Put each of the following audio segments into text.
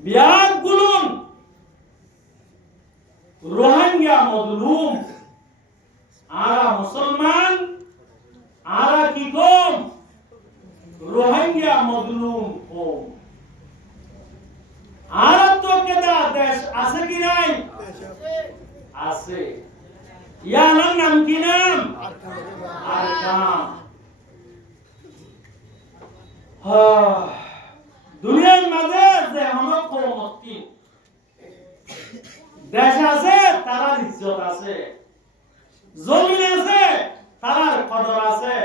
বিয়াগুলুন রোহিঙ্গা মজলুম আরা মুসলমান আরা কি কম রোহিঙ্গা মজলুম কম আরা তো কেদা দেশ আছে কি নাই আছে ইয়ার নাম কি নাম আরকাম দুনিয়ার মাঝে যে হলো কৌমতি দেশ আছে তারার ইজ্জত আছে জমিন আছে তারার কদর আছে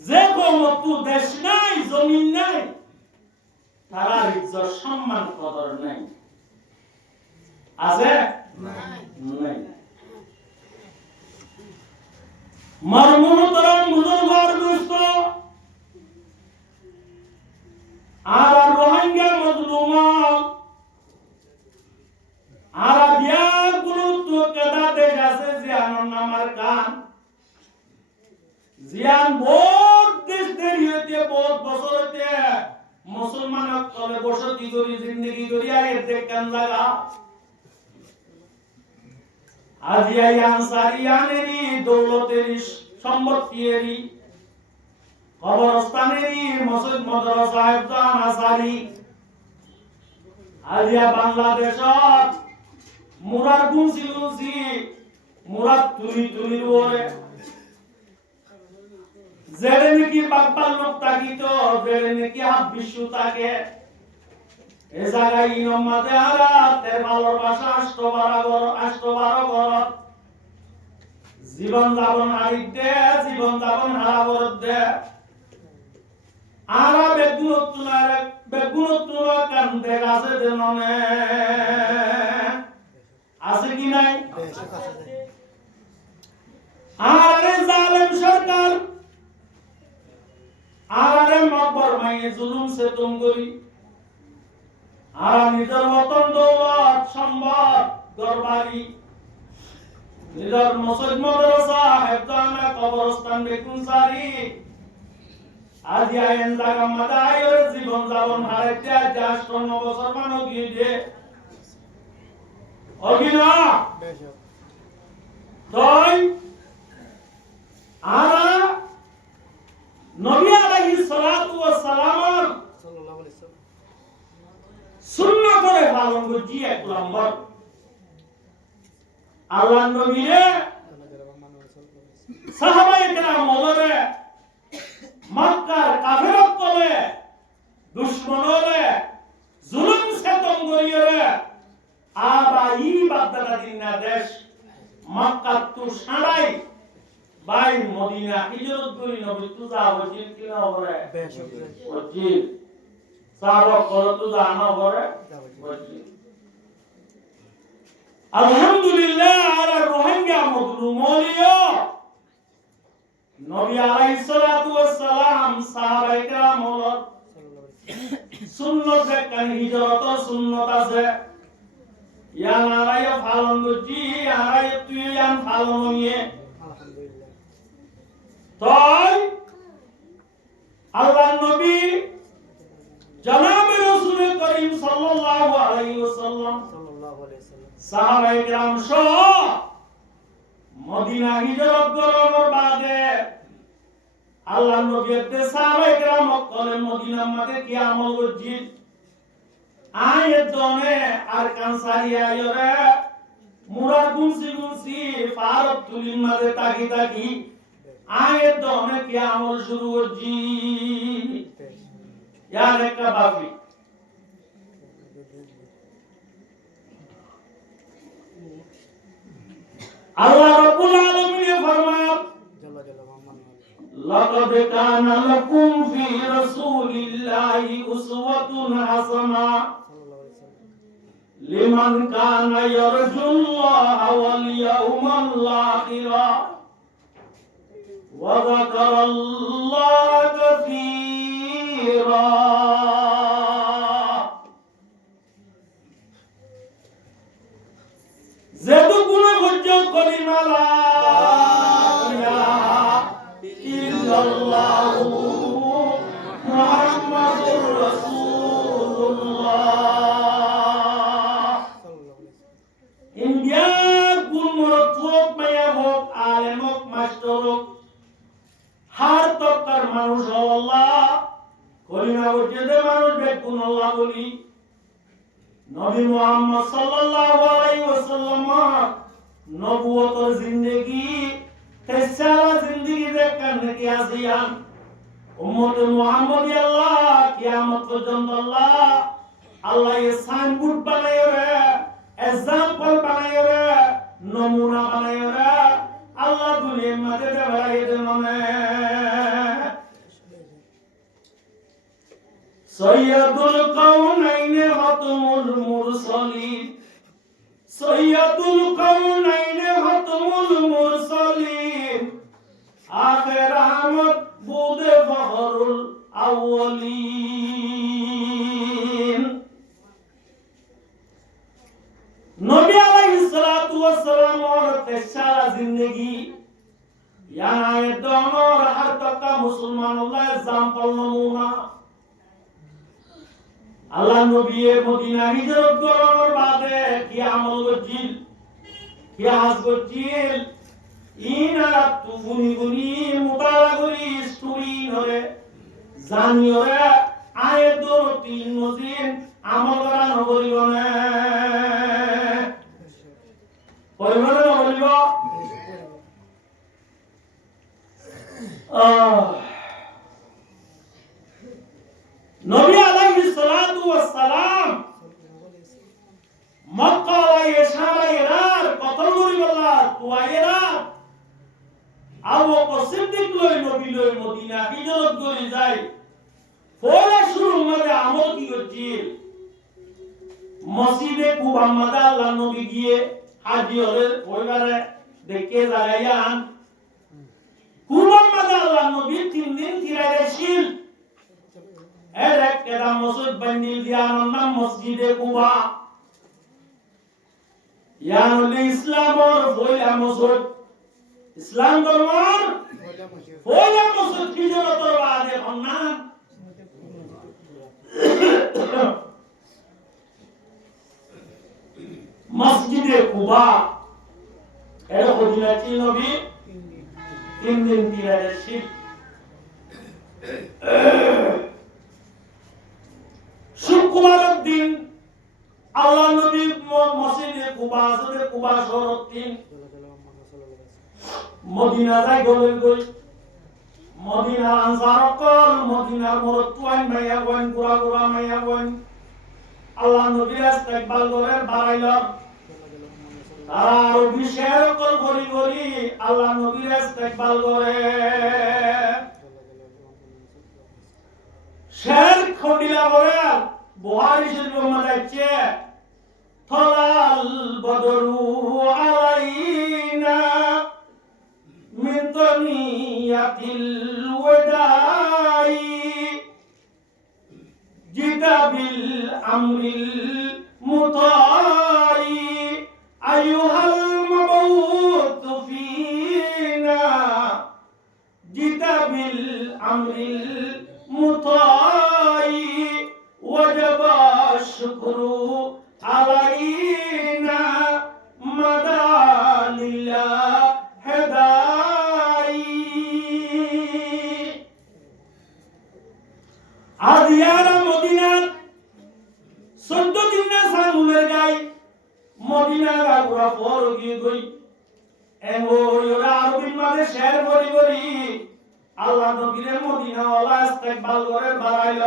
যে কৌমতু দেশ নাই জমিন নাই তারার ইজ্জত সম্মান কদর নাই আছে নাই মরমুহতরম বুজুর্গর দুস্থ আর রোহিঙ্গা মজলুমান আর বিয়াগুলো তো কেদা দেশ আছে জিয়ানোর নামার কান জিয়ান বহুত দেশ দেরি হইতে বহুত বছর হইতে মুসলমান কলে বসতি করি জিন্দগি করি আর এতে কেন লাগা আজ এই আনসারিয়ানেরই দৌলতেরই সম্পত্তিয়েরই কবরস্থানেরই মসজিদ মাদ্রাসা হেফজান আসারি আজিয়া বাংলাদেশত মুরার গুনছি মুরাদ তুলি ওরে জেরে নাকি বাগবাল লোক তাকিত জেরে নাকি হাত বিশ্ব তাকে এ জায়গায় ইনমাদে আরা তের ভালোবাসা আষ্টবার ঘর জীবন যাপন হারিত দে জীবন যাপন হারাবর দে আরা বেগুনত কান্দে আছে দেননে আছে কি নাই আরে জালেম সরকার আরে মকবর মাইয়ে জুলুম সে তুম করি আর নিজের মতন দৌলত সম্পদ দরবারি নিজের মসজিদ মাদ্রাসা হেফজানা কবরস্থান বেকুন সারি আজ আইন জায়গা মাদায়ের জীবন যাপন হারাইতে আজ 8 বছর মানো গিয়ে অগিনা তাই আরা নবী আলাইহিস সালাতু ওয়াস সালাম সাল্লাল্লাহু আলাইহি ওয়াসাল্লাম সুন্নাহ করে পালন করছি 1 নম্বর আল্লাহর নবীরে সাহাবায়ে কেরাম মদরে মক্কার কাফেরত তলে দুশমনরে জুলুম সেতম করিয়রে আবাই বাগদাদ দিনা দেশ মক্কা তু সারাই বাই মদিনা হিজরত করি নবী তু যা ওজিল কি না হবে ওজিল সাহাবা কর তু জানা হবে ওজিল আলহামদুলিল্লাহ আর রোহিঙ্গা মজলুমলিও নবী আলাইহিস সালাতু ওয়াস সালাম সাহাবায়ে কেরাম সুন্নাত কান হিজরত সুন্নাত আছে ইয়া নারায় পালন করছি আরায় তুই ইয়ান পালন নিয়ে আলহামদুলিল্লাহ তাই আল্লাহর নবী জনাব রাসূল করিম সাল্লাল্লাহু আলাইহি ওয়াসাল্লাম সাহাবায়ে কেরাম সহ মদিনা হিজরত করার বাদে আল্লাহর নবীর সাহাবায়ে কেরাম কলে মদিনা মধ্যে কি আমল করছি আয়াত দনে আর কানসারি আয়রে মুরাদ গুনছি ফারত তুলিন মাঝে তাকি আয়াত দনে কি আমল শুরু করছি यार একটা বাপি আল্লাহ রাব্বুল আলামিন ফরমায় লাকাদ কানা লাকুম ফি রাসূলিল্লাহি উসওয়াতুন হাসানা লিমান কানা ইয়ারজুল্লাহা ওয়াল ইয়াউমাল আখিরা ওয়া যাকারাল্লাহা কাসীরা যেহেতু কোন হজ্জত কলিমা লা ইলাহা ইল্লাল্লাহু মুহাম্মাদুর রাসূলুল্লাহ মাস্টার হোক হার তক্কার মানুষ আল্লাহ কলিমা উচ্চারণে মানুষ বেকুন আল্লাহ বলি নবী মুহাম্মদ সাল্লাল্লাহু আলাইহি ওয়াসাল্লাম নবুয়তের জিন্দেগি তেসালা জিন্দেগি দেখান কি আসিয়ান উম্মতে মুহাম্মদি আল্লাহ কিয়ামত পর্যন্ত আল্লাহ এই সাইনবোর্ড বানায় রে এক্সাম্পল বানায় রে নমুনা বানায় রে আল্লাহ দুনিয়ার মাঝে দেবাই দেন সৈয়দুল কাউনাইনে খতমুল মুরসালিন সৈয়দুল কাউনাইনে খতমুল মুরসালিন আখির আহমদ বুদে ফখরুল আউয়ালিন নবী আলাইহিস সালাতু ওয়াস সালাম और তেসারা জিন্দেগি ইয়ানায়ে দনর হর তকা মুসলমানুল্লাহ এক্সাম্পল নমুনা আল্লাহ নবী মদিনা হিজরত করার বাদে কি আমল করছিল কি হাজ করছিল ইনারা তুফুনি গুনি মুতালা করি স্টোরি ধরে জানি ওরে আয়াত তিন মজিন আমল করা নকরিব না পরিমাণে নকরিব নবী আলাইহিস সালাতু ওয়াস সালাম মক্কা ওয়ায়ে শারায়েরার কতল করিবল্লাহ তুয়ায়েরা আবু বকর সিদ্দিক লই নবী লই মদিনা হিজরত করে যায় পয়লা শুরু মানে আমল কি করছিল মসজিদে কুবা মাদা আল্লাহ নবী গিয়ে হাজি হলে পরিবারে দেখে যাইয়ান কুবা মাদা আল্লাহ নবী 3 দিন ফিরাইছিল এর একটা মসজিদ বানিয়ে দিয়ার নাম মসজিদে কুবা ইয়ানুল ইসলামর পয়লা মসজিদ ইসলাম ধর্মের পয়লা মসজিদ হিজরতের বাদে হন্না মসজিদে কুবা এর হযরত নবী 3 দিন ফিরাইছিল শুক্রবারের দিন আল্লাহ নবী মসজিদে কুবা আছে কুবা শহরের দিন মদিনা যাই গই মদিনা আনসার কল মদিনা মরতুয়ান মাইয়া বন গুরা মাইয়া বন আল্লাহ নবী ইস্তেকবাল করে বাড়াইল আর বিশের কল গরি আল্লাহ নবী ইস্তেকবাল করে শের খন্ডিলা করে বুখারী শরীফের মধ্যে আছে তলাল বদরু আলাইনা মিন তানিয়াতিল ওয়াদাই জিতা বিল আমরিল মুতাই আইয়ুহাল মাবউত ফিনা জিতা বিল আমরিল মুতাই ওয়াজাবা শুকরু আলাইনা মাদালিল্লাহ হেদাই আদিয়ারা মদিনা 14 দিন না সামুমের গাই মদিনা গাগুরা পর গিয়ে গই এঙ্গো ওরা আরবির মাঝে শের করি আল্লাহ নবীর মদিনা ওয়ালা ইস্তেকবাল করে বাড়াইল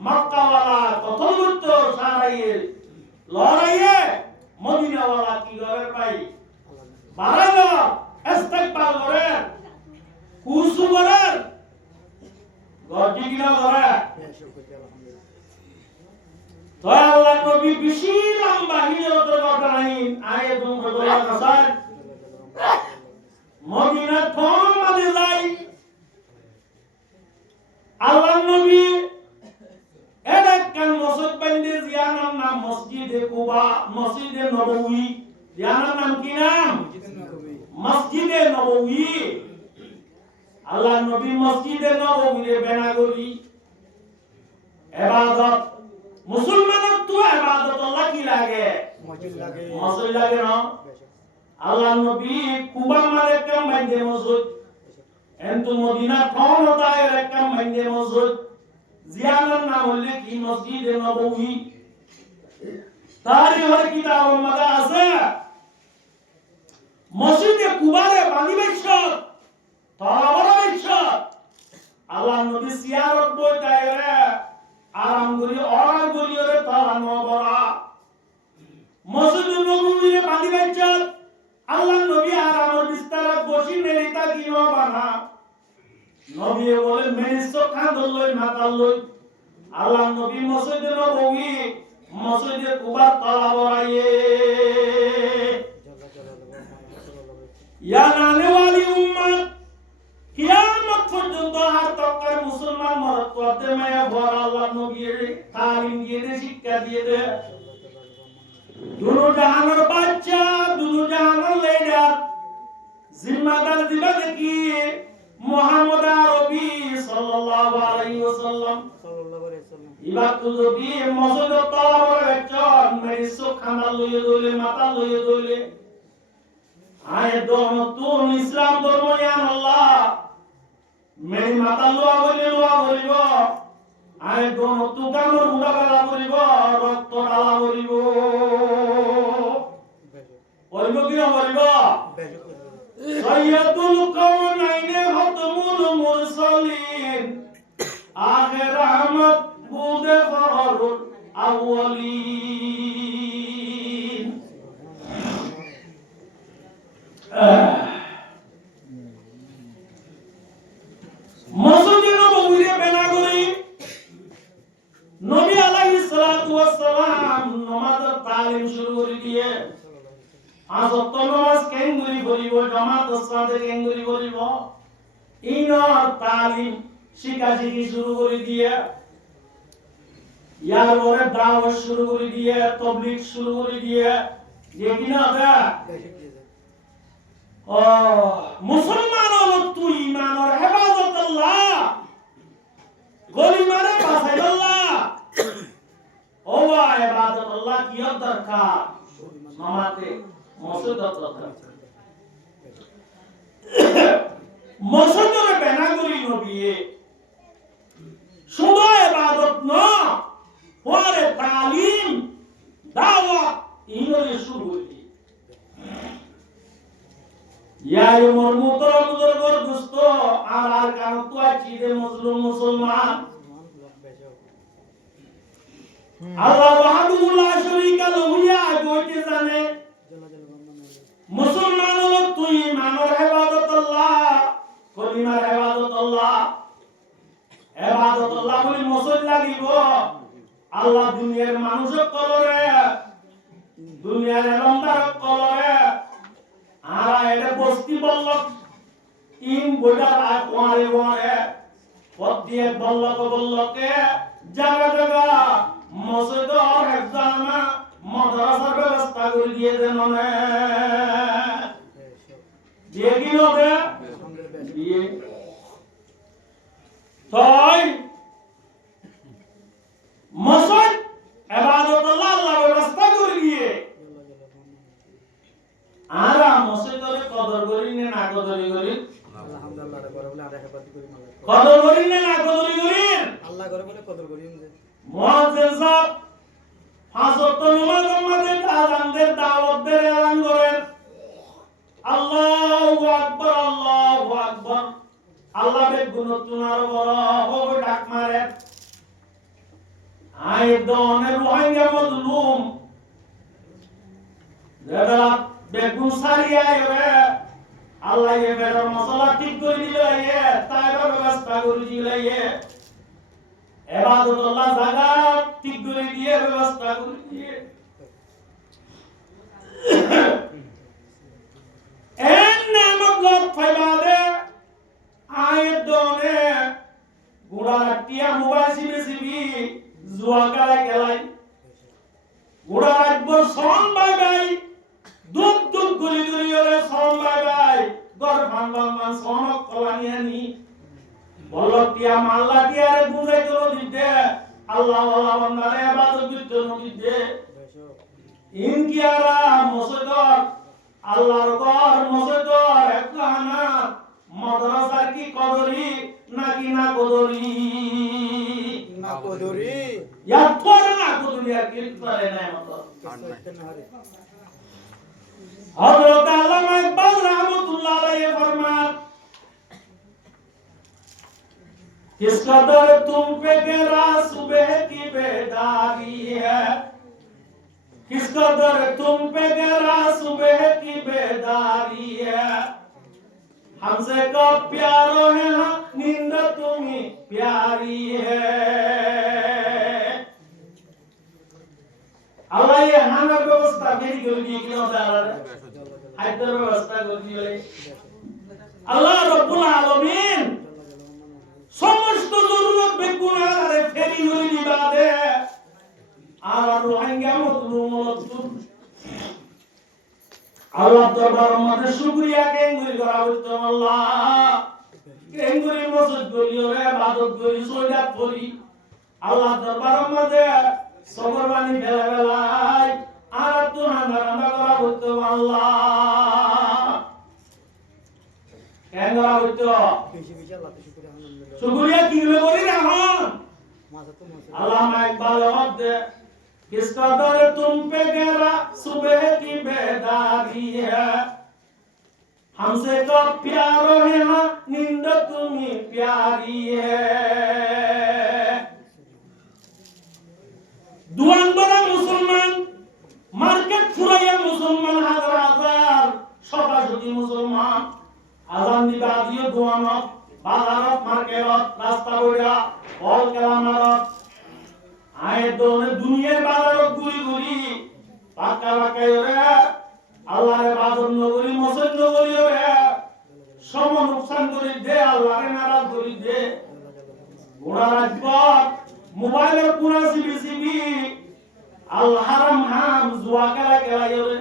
মক্কা ওয়ালা কত মুহূর্ত সারাইয়ে লড়াইয়ে মদিনা ওয়ালা কি করে পাই বাড়াইল ইস্তেকবাল করে কুসু করে গর্জি কিনা করে তো আল্লাহ নবী বেশি লম্বা হিজরতের কথা নাই আয়াতুল কুরআন কাসার মদিনা কোন মাঝে যাই আল্লাহ নবী এলাকার মসজিদ বানিয়ে জিয়ানার নাম মসজিদে কুবা মসজিদে নববী জিয়ানার নাম কি নাম মসজিদে নববী আল্লাহ নবী মসজিদে নববীরে বেনাগরি ইবাদত মুসলমানের তো ইবাদত আল্লাহ কি লাগে মসজিদ লাগে না আল্লাহ নবী কুবা মারে কাম বাইন্দে মসজিদ এন্তু মদিনা কোন দায়ের কাম বাইন্দে মসজিদ জিয়ারত না হলে কি মসজিদে নববী তারিখের কিতাব মধ্যে আছে মসজিদে কুবারে বানি বাইছ তারা বড় বাইছ আল্লাহ নবী জিয়ারত বই দায়েরে আরাম করি অরাম করি রে তারা নবরা মসজিদে নববীরে বানি বাইছ আল্লাহ নবী আরামের বিস্তারে বসি নেরিতা কিনো বানা নবী বলে মেরিস কাঁদল লই মাতাল লই আল্লাহ নবী মসজিদে নববী মসজিদে কুবার তালা বরাইয়ে ইয়া নানে ওয়ালি উম্মত কিয়ামত পর্যন্ত আর তকর মুসলমান মরদ করতে মায়া ভর আল্লাহ নবী তালিম দিয়ে দে শিক্ষা দিয়ে দে দুনো জাহানের বাচ্চা দুনো জাহানের লিডার জিম্মাদার দিবা দেখি মুহাম্মদ আরবি সাল্লাল্লাহু আলাইহি ওয়াসাল্লাম ইবা তো যদি মসজিদ তালাবর একজন মেরিসো খানা লইয়ে দইলে মাথা লইয়ে দইলে আয় দম তুম ইসলাম ধর্ম ইয়ান আল্লাহ মেরি মাথা লওয়া বলিব আয় দম তু কামর উড়া গলা বলিব রক্ত ডালা বলিব বলিব কি না বলিব সাইয়্যিদুল কাওনাইনে হতমুল মুরসালিন আখির রহমত বুদে ফররুল আউয়ালিন মসজিদে নববীরে বেনা করি নবী আলাইহিস সালাতু ওয়াস সালাম নামাজের তালিম শুরু করে দিয়ে আজত নামাজ কেঙ্গুরি করিব জামাত সাথে কেঙ্গুরি করিব ইনর তালিম শিখাশিখি শুরু করে দিয়ে ইয়ার পরে দাওয়াত শুরু করে দিয়ে তাবলীগ শুরু করে দিয়ে দেখি না দা ও মুসলমান হলো তুই ইমানের ইবাদত আল্লাহ গলিমারে বাসাই আল্লাহ ও ইবাদত আল্লাহ কি দরকার মামাতে মসজিদ দরকার মসজিদে বেনা করি নবী শুধু ইবাদত না পরে তালিম দাওয়াত ইনরে শুরু হইছে ইয়া ইমাম মুহতারাম বুজুর্গর দোস্ত আর কান তো আছি রে মুসলমান আল্লাহ ওয়াহদাহু লা শারীকা লাহু ইয়া কইতে জানে মুসলমান হলো তুই ইমানের ইবাদত আল্লাহ কলিমার ইবাদত আল্লাহ বলি মসজিদ লাগিব আল্লাহ দুনিয়ার মানুষক কলরে দুনিয়ার এলমদার কলরে আর এটা বস্তি বল্লক ইন বইটার আর ওয়ারে ওয়ারে পথ দিয়ে বল্লকে জায়গা জায়গা মসজিদ আর হেফজানা মাদ্রাসার ব্যবস্থা করে দিয়ে দেন মনে দিয়ে কি হবে দিয়ে তাই মসজিদ ইবাদত আল্লাহ ব্যবস্থা করে দিয়ে আর মসজিদের কদর করি না কদর করি আলহামদুলিল্লাহ করে বলে আর হেফাজত করি কদর করি না কদর করি আল্লাহ করে বলে কদর করি মুয়াজ্জিন সাহেব পাঁচ ওয়াক্ত নামাজ আমাদের আযানদের দাওয়াতদের এলান করেন আল্লাহু আকবার আল্লাহু আকবার আল্লাহ বে গুণতুনার বড় হবে ডাক মারে আয় দনের রোহিঙ্গা মজলুম যারা বেগুন সারিয়া এবে আল্লাহ এবের মশলা ঠিক করে দিলে এ তার ব্যবস্থা করে দিলে এ ইবাদতুল্লাহ জায়গা ঠিক করে দিয়ে ব্যবস্থা করে দিয়ে এন নামক লোক ফাইবাদে আয় দনে গুড়া টিয়া মোবাইল সিবি জুয়া খেলাই গুড়া রাখবো সন বাই বাই দুপ দুপ গুলি গুলি ওরে সন বাই বাই গর ভান সনক কলানিয়ানি বলটিয়া মাল্লা টিয়ারে বুঝাই তো দিতে আল্লাহ ওয়ালা বান্দারে ইবাদত করতে দিতে ইনকিয়ারা মসজিদর আল্লাহর ঘর মসজিদ একখানা মাদ্রাসা কি কদরি নাকি না কদরি না কদরি ইয়াদ করে না কদরি আর কি করে না মত হযরত আল্লামা ইকবাল रहमतुल्लाह अलैहि फरमात किस कदर तुम पे गिरा सुबह की बेदारी है किस कदर तुम पे गिरा सुबह की बेदारी है हमसे कब प्यारो है नींद तुम्हें प्यारी है अल्लाह ये हाना व्यवस्था मेरी गोदी क्यों दारा হায়দার ব্যবস্থা করে দিলে আল্লাহ রব্বুল আলামিন সমস্ত জরুরত বেগুনারে ফেরি হই দিবাদে আর রোহিঙ্গা মজলুমত আল্লাহ দরবার মধ্যে শুকরিয়া কেঙ্গুরি করা হইতো আল্লাহ কেঙ্গুরি মসজিদ গলিওরে ইবাদত করি সওয়াব করি আল্লাহ দরবার মধ্যে সবর বাণী ফেলা ফেলাই আর তো হান্দারান্দা করা হইতো আল্লাহ কেন করা হইতো বেশি বেশি আল্লাহকে শুকরিয়া আলহামদুলিল্লাহ শুকরিয়া কিভাবে করি রাখুন মাসা তো মাসা আল্লামা ইকবাল মধ্যে किस कदर तुम पे गिरा सुबह की बेदारी है हमसे कब प्यारो है नींद तुम्हें प्यारी है दुआनबरा मुसलमान मार्केट फुराइया मुसलमान हाजार हाजार शताशती मुसलमान आजान दिबा दियो दुआनत बाजारत मार्केटत रास्ता बइरा हल केलामारत आए दोने दुनिया बाजारत घुरी घुरी पाका पाका रे আল্লাহর ইবাদত নগরী মসজিদ নগরী রে সম নুকসান করি দে আল্লাহরে নারাজ করি দে গুনাহ রাখব মোবাইলের পুরা সিবি আল্লাহ হারাম হাম জুয়া খেলা খেলা রে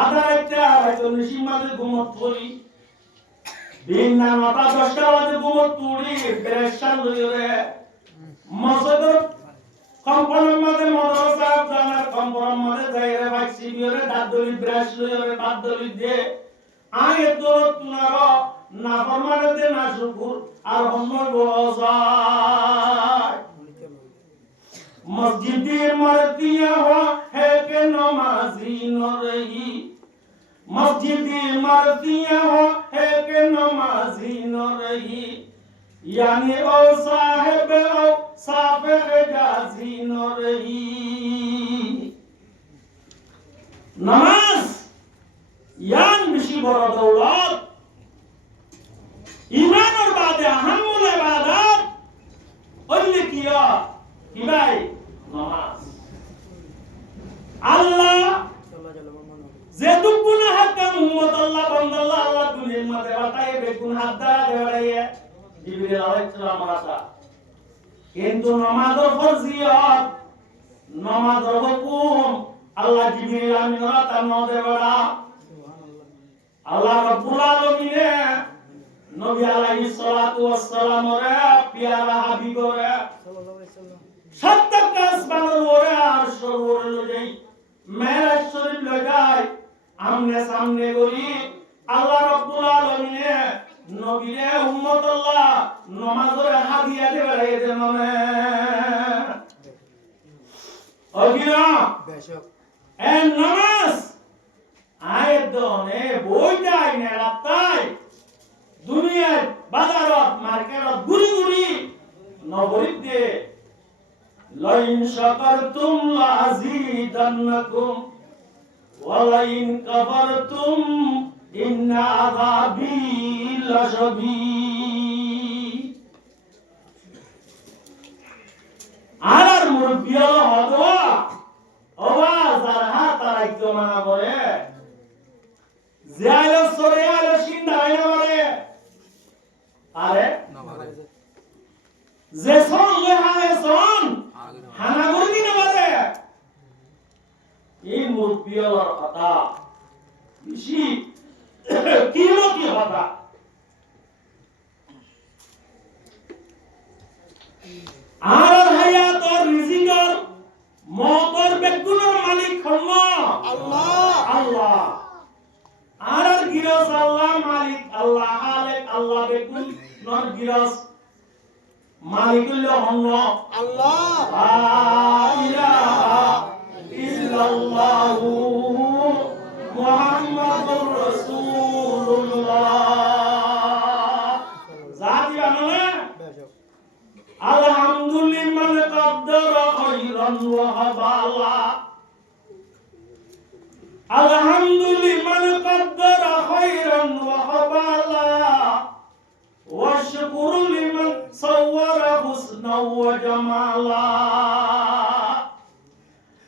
আধা একটা হয়তো নিশিমাতে ঘুমত করি দিন না 9-10টা বাজে ঘুমত তুড়ি পেরেশান হই রে মসজিদের কম্পনের মধ্যে মাদ্রাসা জানার কম্পনের মধ্যে যাইরে ভাইসি বিরে দাদলি ব্রাশ লইরে বাদলি দে আয়ে তোর তুনার না ফরমানে দে না শুকুর আর হম্মর বজায় মসজিদে মরতিয়া হুয়া হে কে নমাজি নরহি মসজিদে মরতিয়া হুয়া হে কে নমাজি নরহি यानी ओ साहिब ओ साफिर गाजी नरही नमाज यान बिशी बड़ा दौलत ईमान और बादे अहमुल इबादत उल्ले किया कि भाई नमाज अल्लाह जे दुख गुनाह का उम्मत अल्लाह बंदल्लाह अल्लाह दुनिया में बताए बेगुनाह दा देवड़े জিবরিল আলাইহিস সালাম আসা কিন্তু নামাজের ফরজিয়ত নামাজের হুকুম আল্লাহ জিবরিল আমিনরা তানো দেবড়া আল্লাহ রাব্বুল আলামিন নবী আলাইহিস সালাতু ওয়াস সালাম রে পিয়ারা হাবিব রে সাল্লাল্লাহু আলাইহি সাল্লাম সত্তর আসমানের ওরে আর সরোরে লই মেরাজ শরীফ লাগাই আমনে সামনে করি আল্লাহ রাব্বুল আলামিন নবীরে উম্মত আল্লাহ নামাজের হাদিয়া দে বাড়াই দেন মানে অগিরা বেশক এন নামাজ আয়দনে বইটাই না রাতাই দুনিয়ার বাজারত মার্কেটত ঘুরি ঘুরি নগরীত দে লাইন শাকারতুম লাযিদান্নাকুম ওয়া লাইন কাফারতুম ইন্না আযাবি লাশাদীদ আর মুরব্বিয়া হদওয়া ওবা জারহা তারাইত মানা করে জিয়ালো সরে আলো সিন্দাই না বলে আরে না বলে যে সন লেহায় সন হানা গরি না বলে এই মুরব্বিয়ার কথা বেশি কিমতি কথা আর হায়াত আর রিজিকর মওতর বেগুনের মালিক আল্লাহ আল্লাহ আল্লাহ আর গিরস আল্লাহ মালিক আল্লাহ খালেক আল্লাহ বেকুল নর গিরস মালিকুল হন্ন আল্লাহ লা ইলাহা ইল্লাল্লাহু মুহাম্মাদুর রাসূলুল্লাহ জাতি বানালে বেশক আলহামদুলিল্লাহ কাদ্দারা খায়রান ওয়া হাবালা আলহামদুলিল্লাহ কাদ্দারা খায়রান ওয়া হাবালা ওয়া শুকরু লিমান সাওয়ারা হুসনা ওয়া জামালা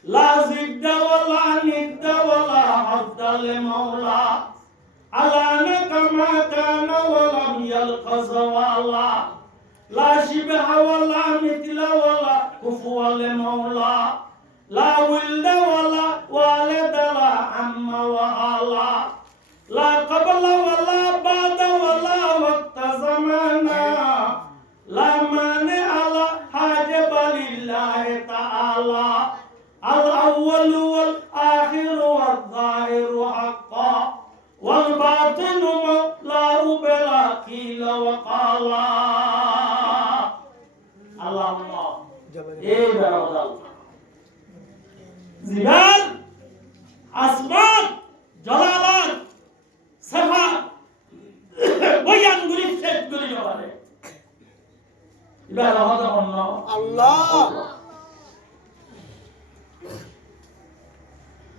লা জিদ্দা ওয়া লা নিদ্দা ওয়া লা হাদ্দা লিমাওলা আলানা কামা কানা ওয়া লাম ইয়ালকা যাওয়ালা لا شبه ولا مثل ولا كفوا لمولى لا ولد ولا والد لا عم وآلا لا قبل ولا بعد ولا وقت زمانا لا مانع لا حاجب لله تعالى الأول والآخر والظاهر حقا والباطن مولاه بلا قيل وقالا আল্লাহ এই বারাকাত জিলাল আসমান জালালাত সিফাত বয়ান গুলি শেষ করি যাবে এবার আমাদের অন্য আল্লাহ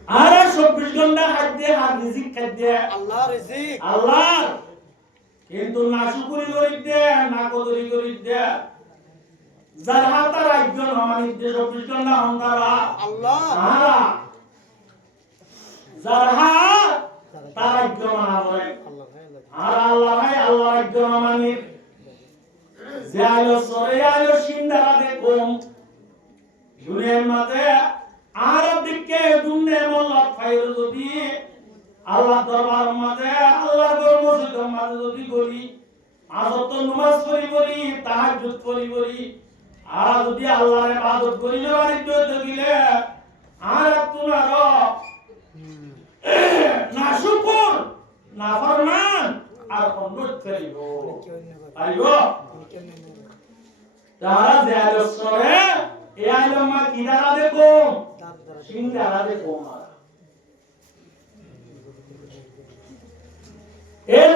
আর 24 ঘন্টা খাদ্য আর রিজিক খাদ্য আল্লাহ রিজিক আল্লাহ কিন্তু না শুকরি করি দে না কদরি করি দে যার হাতে রাজ্য নমানি দে 24 ঘন্টা হন্দারা আল্লাহ তারা যার হাত তার রাজ্য মানা বলে আল্লাহ ভাই আর আল্লাহ ভাই আল্লাহ রাজ্য নমানি যে আলো সরে আলো সিন্দারা দেখুম দুনিয়ার মাঝে আর দিকে দুনিয়া মল্লাত ফাইর যদি আল্লাহ দরবার মাঝে আল্লাহ মসজিদের মাঝে যদি করি আজত নামাজ পড়ি তাহাজ্জুদ পড়ি আর যদি আল্লাহর ইবাদত করি যাওয়ার ইজ্জত দিলে আর তুনার না শুকর না ফরমান আর অনুরোধ করিব পারিব তারা যে আলোচনা এই আইলমা কি দ্বারা দেখো সিং দ্বারা দেখো এর